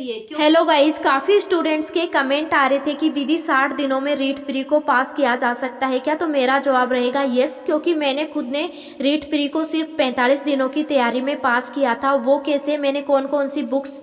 लिए। Hello guys, काफ़ी students के कमेंट आ रहे थे कि दीदी 60 दिनों में रीट प्री को पास किया जा सकता है क्या? तो मेरा जवाब रहेगा यस, क्योंकि मैंने खुद ने रीट प्री को सिर्फ 45 दिनों की तैयारी में पास किया था। वो कैसे, मैंने कौन कौन सी बुक्स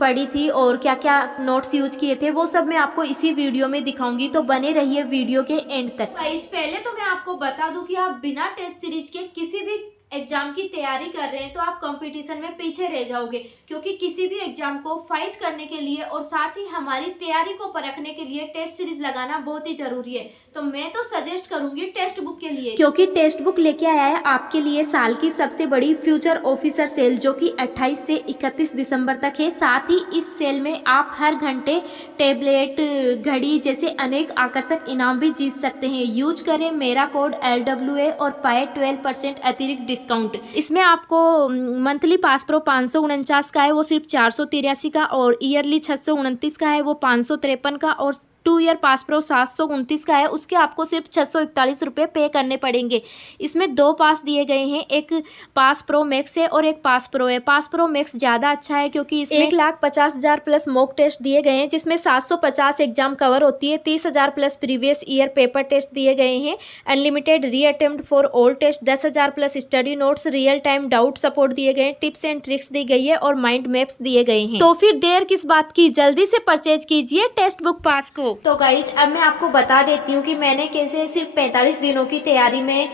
पढ़ी थी और क्या क्या नोट्स यूज किए थे, वो सब मैं आपको इसी वीडियो में दिखाऊंगी, तो बने रहिए वीडियो के एंड तक। गाइज, पहले तो मैं आपको बता दूं कि आप बिना टेस्ट सीरीज के किसी भी एग्जाम की तैयारी कर रहे हैं तो आप कंपटीशन में पीछे रह जाओगे, क्योंकि किसी भी एग्जाम को फाइट करने के लिए और साथ ही हमारी तैयारी को परखने के लिए टेस्ट सीरीज लगाना बहुत ही जरूरी है। तो मैं तो सजेस्ट करूंगी टेस्ट बुक के लिए, क्योंकि टेस्ट बुक लेके आया है आपके लिए साल की सबसे बड़ी फ्यूचर ऑफिसर सेल, जो कि 28 से 31 दिसंबर तक है। साथ ही इस सेल में आप हर घंटे टैबलेट, घड़ी जैसे अनेक आकर्षक इनाम भी जीत सकते हैं। यूज करें मेरा कोड LWA और पाए 12% अतिरिक्त डिस्काउंट। इसमें आपको मंथली पास प्रो 549 का है, वो सिर्फ 483 का, और ईयरली 629 का है, वो 553 का, और 2 ईयर पास प्रो 729 का है, उसके आपको सिर्फ 641 रुपये पे करने पड़ेंगे। इसमें 2 पास दिए गए हैं, एक पास प्रो मैक्स है और एक पास प्रो है। पास प्रो मैक्स ज़्यादा अच्छा है क्योंकि इसमें 1,50,000 प्लस मॉक टेस्ट दिए गए हैं, जिसमें 750 एग्जाम कवर होती है, 30,000 plus previous year paper test दिए गए हैं, unlimited re attempt for all test, 10,000 plus study notes, real time doubt support दिए गए हैं, टिप्स एंड ट्रिक्स दी गई है और माइंड मैप्स दिए गए हैं। तो फिर देर किस बात की, जल्दी से परचेज कीजिए टेस्ट बुक पास को। तो गाइज, अब मैं आपको बता देती हूँ कि मैंने कैसे सिर्फ 45 दिनों की तैयारी में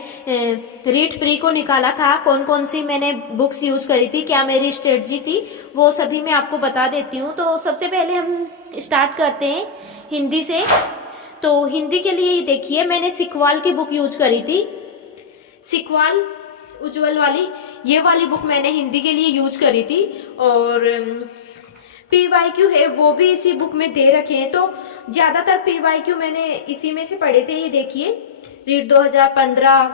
रीट प्री को निकाला था, कौन कौन सी मैंने बुक्स यूज करी थी, क्या मेरी स्ट्रेटजी थी, वो सभी मैं आपको बता देती हूँ। तो सबसे पहले हम स्टार्ट करते हैं हिंदी से। तो हिंदी के लिए देखिए, मैंने सिखवाल की बुक यूज करी थी, सिखवाल उज्जवल वाली, ये वाली बुक मैंने हिंदी के लिए यूज करी थी। और PYQ है, वो भी इसी बुक में दे रखे हैं, तो ज़्यादातर PYQ मैंने इसी में से पढ़े थे। ये देखिए, रीट 2015,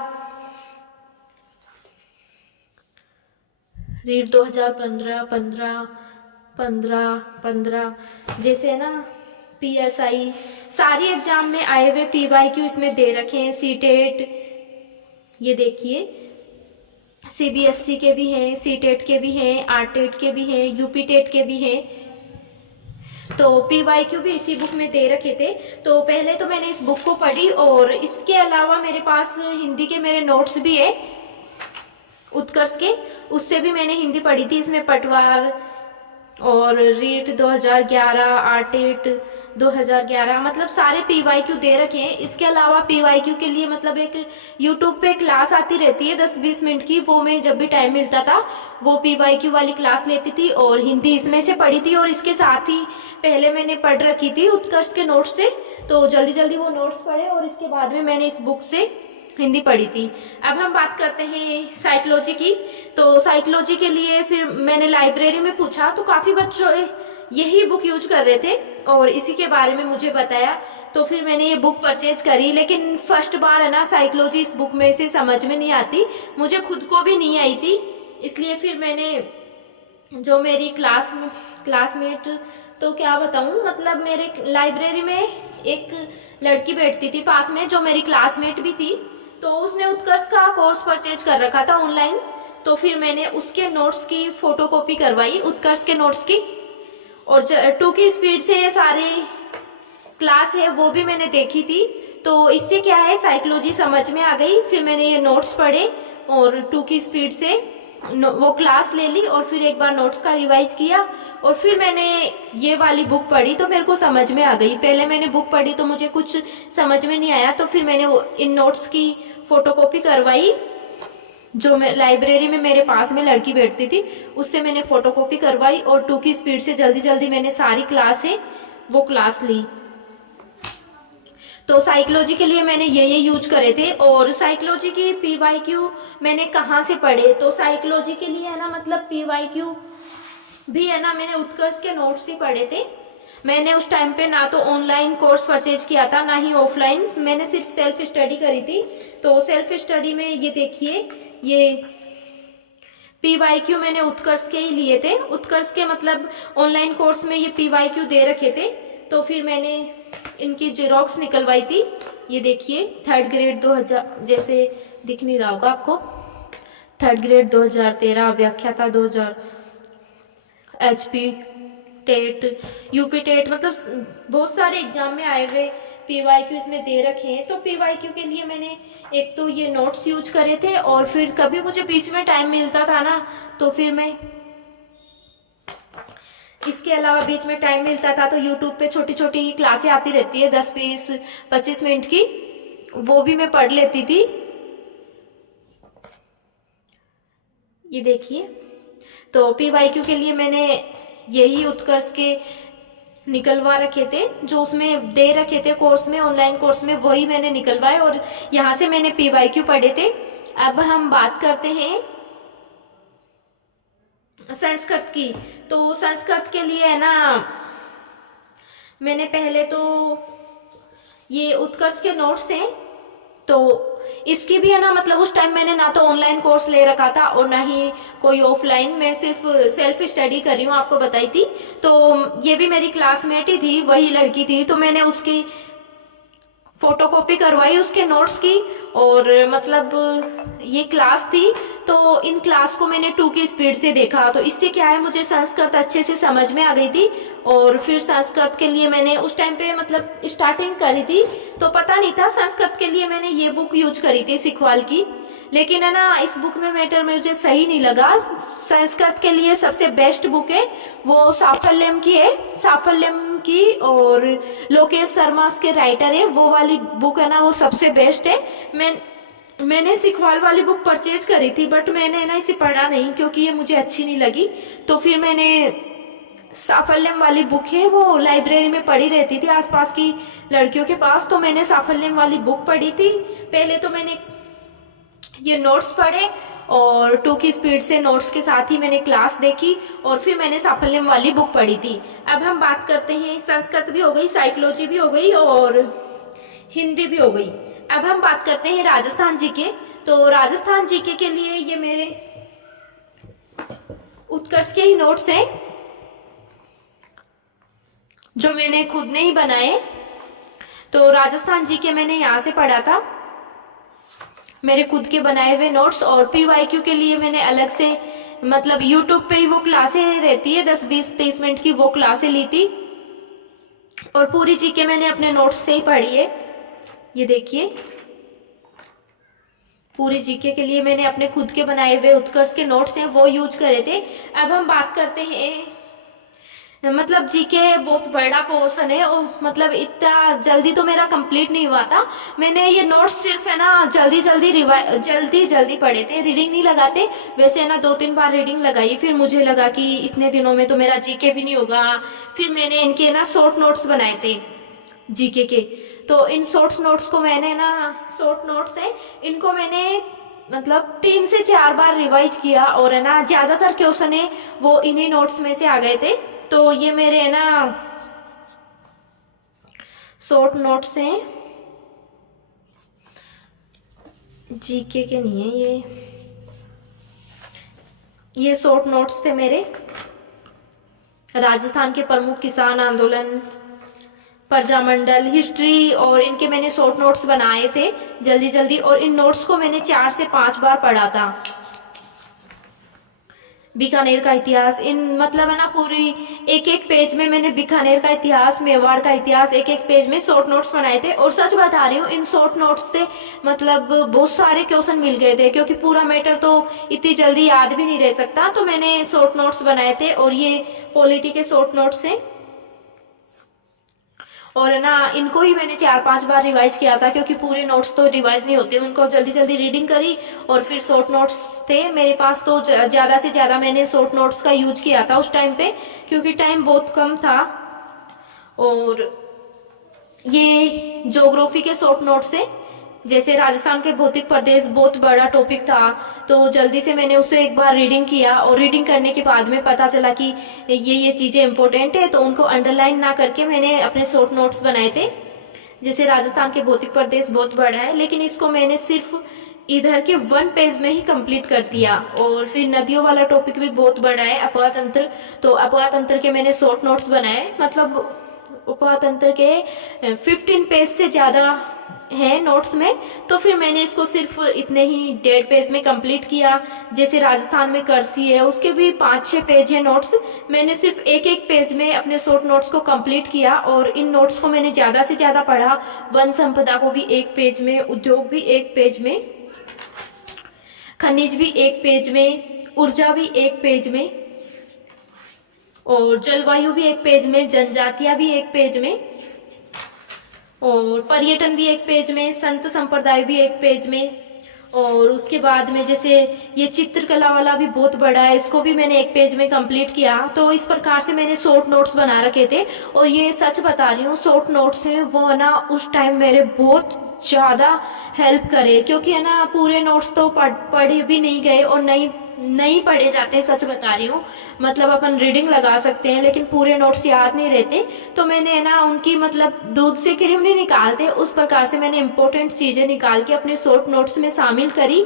रीट 2015, 15 जैसे ना PSI, सारी एग्जाम में आए हुए PYQ इसमें दे रखे हैं। सीटेट, ये देखिए CBSE के भी हैं, सीटेट के भी हैं, आरटेट के भी हैं, यूपी टेट के भी हैं। तो PYQ भी इसी बुक में दे रखे थे। तो पहले तो मैंने इस बुक को पढ़ी, और इसके अलावा मेरे पास हिंदी के मेरे नोट्स भी है उत्कर्ष के, उससे भी मैंने हिंदी पढ़ी थी। इसमें पटवार और रीट 2011, आरटेट 2011, मतलब सारे PYQ दे रखे हैं। इसके अलावा PYQ के लिए मतलब एक YouTube पे क्लास आती रहती है 10-20 मिनट की, वो मैं जब भी टाइम मिलता था वो PYQ वाली क्लास लेती थी और हिंदी इसमें से पढ़ी थी। और इसके साथ ही पहले मैंने पढ़ रखी थी उत्कर्ष के नोट्स से, तो जल्दी जल्दी वो नोट्स पढ़े और इसके बाद में मैंने इस बुक से हिंदी पढ़ी थी। अब हम बात करते हैं साइकोलॉजी की। तो साइकोलॉजी के लिए फिर मैंने लाइब्रेरी में पूछा, तो काफ़ी बच्चों यही बुक यूज कर रहे थे और इसी के बारे में मुझे बताया, तो फिर मैंने ये बुक परचेज करी। लेकिन फर्स्ट बार है ना, साइकोलॉजी इस बुक में से समझ में नहीं आती, मुझे खुद को भी नहीं आई थी, इसलिए फिर मैंने जो मेरी क्लासमेट, तो क्या बताऊँ, मतलब मेरे लाइब्रेरी में एक लड़की बैठती थी पास में जो मेरी क्लासमेट भी थी, तो उसने उत्कर्ष का कोर्स परचेज कर रखा था ऑनलाइन। तो फिर मैंने उसके नोट्स की फोटोकॉपी करवाई, उत्कर्ष के नोट्स की, और 2 की स्पीड से ये सारी क्लास है वो भी मैंने देखी थी। तो इससे क्या है, साइकोलॉजी समझ में आ गई। फिर मैंने ये नोट्स पढ़े और 2 की स्पीड से वो क्लास ले ली, और फिर एक बार नोट्स का रिवाइज किया, और फिर मैंने ये वाली बुक पढ़ी तो मेरे को समझ में आ गई। पहले मैंने बुक पढ़ी तो मुझे कुछ समझ में नहीं आया, तो फिर मैंने इन नोट्स की फोटोकॉपी करवाई, जो मैं लाइब्रेरी में मेरे पास में लड़की बैठती थी उससे मैंने फोटोकॉपी करवाई, और 2 की स्पीड से जल्दी जल्दी मैंने सारी क्लास है वो क्लास ली। तो साइकोलॉजी के लिए मैंने ये यूज करे थे। और साइकोलॉजी की PYQ मैंने कहाँ से पढ़े, तो साइकोलॉजी के लिए है ना, मतलब PYQ भी है ना, मैंने उत्कर्ष के नोट्स ही पढ़े थे। मैंने उस टाइम पे ना तो ऑनलाइन कोर्स परचेज किया था, ना ही ऑफलाइन, मैंने सिर्फ सेल्फ स्टडी करी थी। तो सेल्फ स्टडी में ये देखिए, ये PYQ मैंने उत्कर्ष के ही लिए थे। उत्कर्ष के मतलब ऑनलाइन कोर्स में ये PYQ दे रखे थे, तो फिर मैंने इनकी जेरोक्स निकलवाई थी। ये देखिए, 3rd ग्रेड 2000, जैसे दिख नहीं रहा होगा आपको, 3rd ग्रेड 2013, व्याख्याता 2000, HP टेट, यूपी टेट, मतलब बहुत सारे एग्जाम में आए हुए पीवाईक्यू इसमें दे रखे हैं। तो पीवाईक्यू के लिए मैंने एक तो ये नोट्स यूज करे थे, और फिर कभी मुझे बीच में टाइम मिलता था ना, तो फिर मैं इसके अलावा बीच में टाइम मिलता था तो यूट्यूब पे छोटी छोटी क्लासें आती रहती है 10-20-25 मिनट की, वो भी मैं पढ़ लेती थी। ये देखिए, तो पीवाईक्यू के लिए मैंने यही उत्कर्ष के निकलवा रखे थे, जो उसमें दे रखे थे कोर्स में, ऑनलाइन कोर्स में, वही मैंने निकलवाए और यहाँ से मैंने पीवाईक्यू पढ़े थे। अब हम बात करते हैं संस्कृत की। तो संस्कृत के लिए है ना, मैंने पहले तो ये उत्कर्ष के नोट्स हैं, तो इसकी भी है ना, मतलब उस टाइम मैंने ना तो ऑनलाइन कोर्स ले रखा था और ना ही कोई ऑफलाइन, मैं सिर्फ सेल्फ स्टडी कर रही हूँ, आपको बताई थी। तो ये भी मेरी क्लासमेट ही थी, वही लड़की थी, तो मैंने उसकी फोटोकॉपी करवाई उसके नोट्स की, और मतलब ये क्लास थी तो इन क्लास को मैंने 2 की स्पीड से देखा, तो इससे क्या है, मुझे संस्कृत अच्छे से समझ में आ गई थी। और फिर संस्कृत के लिए मैंने उस टाइम पे मतलब स्टार्टिंग करी थी, तो पता नहीं था, संस्कृत के लिए मैंने ये बुक यूज करी थी सिखवाल की, लेकिन है ना इस बुक में मैटर मुझे सही नहीं लगा। संस्कृत के लिए सबसे बेस्ट बुक है वो साफल्यम की है, साफल्यम की, और लोकेश शर्मा के राइटर है, वो वाली बुक है ना, वो सबसे बेस्ट है। मैंने सिखवाल वाली बुक परचेज करी थी, बट मैंने ना इसे पढ़ा नहीं क्योंकि ये मुझे अच्छी नहीं लगी, तो फिर मैंने साफल्यम वाली बुक है वो लाइब्रेरी में पढ़ी रहती थी आसपास की लड़कियों के पास, तो मैंने साफल्यम वाली बुक पढ़ी थी। पहले तो मैंने ये नोट्स पढ़े और 2 की स्पीड से नोट्स के साथ ही मैंने क्लास देखी, और फिर मैंने साफल्यम वाली बुक पढ़ी थी। अब हम बात करते हैं, संस्कृत भी हो गई, साइकोलॉजी भी हो गई और हिंदी भी हो गई। अब हम बात करते हैं राजस्थान जीके। तो राजस्थान जीके के लिए ये मेरे उत्कर्ष के ही नोट्स हैं जो मैंने खुद ने ही बनाए। तो राजस्थान जीके मैंने यहाँ से पढ़ा था, मेरे खुद के बनाए हुए नोट्स। और पीवाईक्यू के लिए मैंने अलग से, मतलब यूट्यूब पे ही वो क्लासें रहती है 10-20-30 मिनट की, वो क्लासें ली थी, और पूरी जीके मैंने अपने नोट्स से ही पढ़ी है। ये देखिए, पूरी जीके के लिए मैंने अपने खुद के बनाए हुए उत्कर्ष के नोट्स हैं वो यूज करे थे। अब हम बात करते हैं, मतलब जीके बहुत बड़ा पोर्शन है, और मतलब इतना जल्दी तो मेरा कंप्लीट नहीं हुआ था। मैंने ये नोट्स सिर्फ है ना जल्दी जल्दी पढ़े थे, रीडिंग नहीं लगाते। वैसे है ना 2-3 बार रीडिंग लगाई, फिर मुझे लगा कि इतने दिनों में तो मेरा जीके भी नहीं होगा। फिर मैंने इनके ना शॉर्ट नोट्स बनाए थे जीके के, तो इन शॉर्ट नोट्स को मैंने ना, शॉर्ट नोट्स है, इनको मैंने मतलब 3 से 4 बार रिवाइज किया, और है ना ज़्यादातर क्वेश्चन है वो इन्हीं नोट्स में से आ गए थे। तो ये मेरे है ना शॉर्ट नोट्स हैं, जीके के नहीं है ये शॉर्ट नोट्स थे मेरे। राजस्थान के प्रमुख किसान आंदोलन, प्रजामंडल, हिस्ट्री, और इनके मैंने शॉर्ट नोट्स बनाए थे जल्दी जल्दी, और इन नोट्स को मैंने 4 से 5 बार पढ़ा था। बीकानेर का इतिहास, इन मतलब है ना पूरी एक पेज में मैंने बीकानेर का इतिहास, मेवाड़ का इतिहास, एक पेज में शॉर्ट नोट्स बनाए थे। और सच बता रही हूँ, इन शॉर्ट नोट्स से मतलब बहुत सारे क्वेश्चन मिल गए थे, क्योंकि पूरा मैटर तो इतनी जल्दी याद भी नहीं रह सकता, तो मैंने शॉर्ट नोट्स बनाए थे। और ये पॉलिटी के शॉर्ट नोट्स हैं, और है ना इनको ही मैंने 4-5 बार रिवाइज किया था, क्योंकि पूरे नोट्स तो रिवाइज नहीं होते, उनको जल्दी जल्दी रीडिंग करी, और फिर शॉर्ट नोट्स थे मेरे पास, तो ज़्यादा से ज़्यादा मैंने शॉर्ट नोट्स का यूज किया था उस टाइम पे, क्योंकि टाइम बहुत कम था। और ये ज्योग्राफी के शॉर्ट नोट्स है, जैसे राजस्थान के भौतिक प्रदेश बहुत बड़ा टॉपिक था, तो जल्दी से मैंने उसे एक बार रीडिंग किया, और रीडिंग करने के बाद में पता चला कि ये चीज़ें इंपॉर्टेंट है, तो उनको अंडरलाइन ना करके मैंने अपने शॉर्ट नोट्स बनाए थे। जैसे राजस्थान के भौतिक प्रदेश बहुत बड़ा है, लेकिन इसको मैंने सिर्फ इधर के 1 पेज में ही कंप्लीट कर दिया। और फिर नदियों वाला टॉपिक भी बहुत बड़ा है, अपवा तंत्र, तो अपवा तंत्र के मैंने शॉर्ट नोट्स बनाए, मतलब उपतंत्र के 15 पेज से ज़्यादा है नोट्स में, तो फिर मैंने इसको सिर्फ इतने ही 1.5 पेज में कंप्लीट किया। जैसे राजस्थान में करसी है, उसके भी 5-6 पेज है नोट्स, मैंने सिर्फ एक पेज में अपने शॉर्ट नोट्स को कंप्लीट किया। और इन नोट्स को मैंने ज़्यादा से ज़्यादा पढ़ा। वन संपदा को भी 1 पेज में, उद्योग भी 1 पेज में, खनिज भी 1 पेज में, ऊर्जा भी 1 पेज में, और जलवायु भी 1 पेज में, जनजातियाँ भी 1 पेज में, और पर्यटन भी 1 पेज में, संत संप्रदाय भी 1 पेज में। और उसके बाद में जैसे ये चित्रकला वाला भी बहुत बड़ा है, इसको भी मैंने 1 पेज में कंप्लीट किया। तो इस प्रकार से मैंने शॉर्ट नोट्स बना रखे थे। और ये सच बता रही हूँ, शॉर्ट नोट्स हैं वो है ना उस टाइम मेरे बहुत ज़्यादा हेल्प करे, क्योंकि है ना पूरे नोट्स तो पढ़े भी नहीं गए और नहीं पढ़े जाते। सच बता रही हूँ, मतलब अपन रीडिंग लगा सकते हैं लेकिन पूरे नोट्स याद नहीं रहते। तो मैंने है ना उनकी, मतलब दूध से क्रीम नहीं निकालते, उस प्रकार से मैंने इंपॉर्टेंट चीज़ें निकाल के अपने शॉर्ट नोट्स में शामिल करी।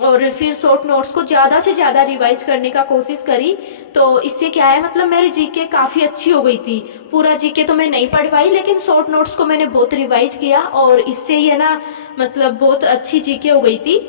और फिर शॉर्ट नोट्स को ज़्यादा से ज़्यादा रिवाइज करने का कोशिश करी। तो इससे क्या है, मतलब मेरी जीके काफ़ी अच्छी हो गई थी। पूरा जीके तो मैं नहीं पढ़ पाई, लेकिन शॉर्ट नोट्स को मैंने बहुत रिवाइज किया और इससे ही है ना मतलब बहुत अच्छी जीके हो गई थी।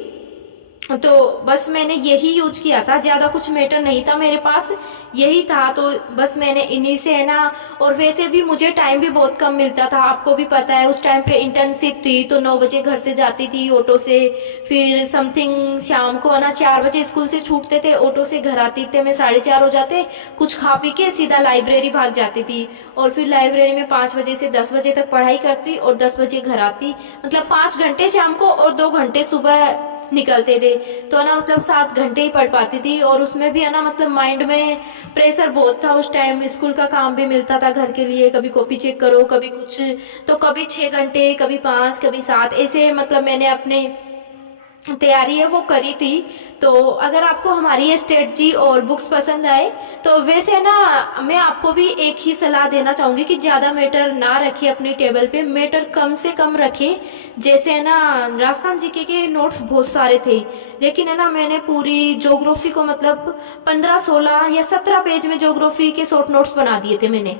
तो बस मैंने यही यूज किया था, ज़्यादा कुछ मैटर नहीं था मेरे पास, यही था। तो बस मैंने इन्हीं से है ना, और वैसे भी मुझे टाइम भी बहुत कम मिलता था, आपको भी पता है। उस टाइम पे इंटर्नशिप थी, तो 9 बजे घर से जाती थी ऑटो से, फिर समथिंग शाम को है ना 4 बजे स्कूल से छूटते थे, ऑटो से घर आती थे मैं 4:30 हो जाते, कुछ खा पी के सीधा लाइब्रेरी भाग जाती थी। और फिर लाइब्रेरी में 5 बजे से 10 बजे तक पढ़ाई करती और 10 बजे घर आती। मतलब 5 घंटे शाम को और 2 घंटे सुबह निकलते थे। तो है ना मतलब 7 घंटे ही पढ़ पाती थी। और उसमें भी है ना मतलब माइंड में प्रेशर बहुत था उस टाइम, स्कूल का काम भी मिलता था घर के लिए, कभी कॉपी चेक करो, कभी कुछ, तो कभी 6 घंटे, कभी 5, कभी 7, ऐसे मतलब मैंने अपने तैयारी है वो करी थी। तो अगर आपको हमारी ये स्ट्रेटजी और बुक्स पसंद आए तो वैसे ना मैं आपको भी एक ही सलाह देना चाहूँगी कि ज़्यादा मैटर ना रखें अपनी टेबल पे, मैटर कम से कम रखें। जैसे है ना राजस्थान जीके के नोट्स बहुत सारे थे, लेकिन है ना मैंने पूरी ज्योग्राफी को मतलब 15, 16 या 17 पेज में ज्योग्राफी के शॉर्ट नोट्स बना दिए थे मैंने।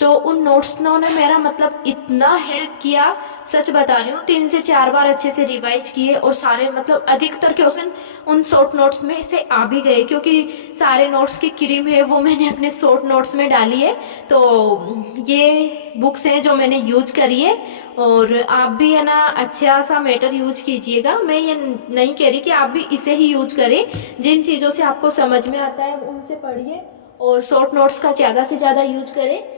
तो उन नोट्स ने मेरा मतलब इतना हेल्प किया, सच बता रही हूँ। 3 से 4 बार अच्छे से रिवाइज किए और सारे मतलब अधिकतर क्वेश्चन उन शॉर्ट नोट्स में से आ भी गए, क्योंकि सारे नोट्स की क्रीम है वो मैंने अपने शॉर्ट नोट्स में डाली है। तो ये बुक्स हैं जो मैंने यूज करी है, और आप भी है ना अच्छा सा मैटर यूज कीजिएगा। मैं ये नहीं कह रही कि आप भी इसे ही यूज करें, जिन चीज़ों से आपको समझ में आता है उनसे पढ़िए और शॉर्ट नोट्स का ज़्यादा से ज़्यादा यूज करें।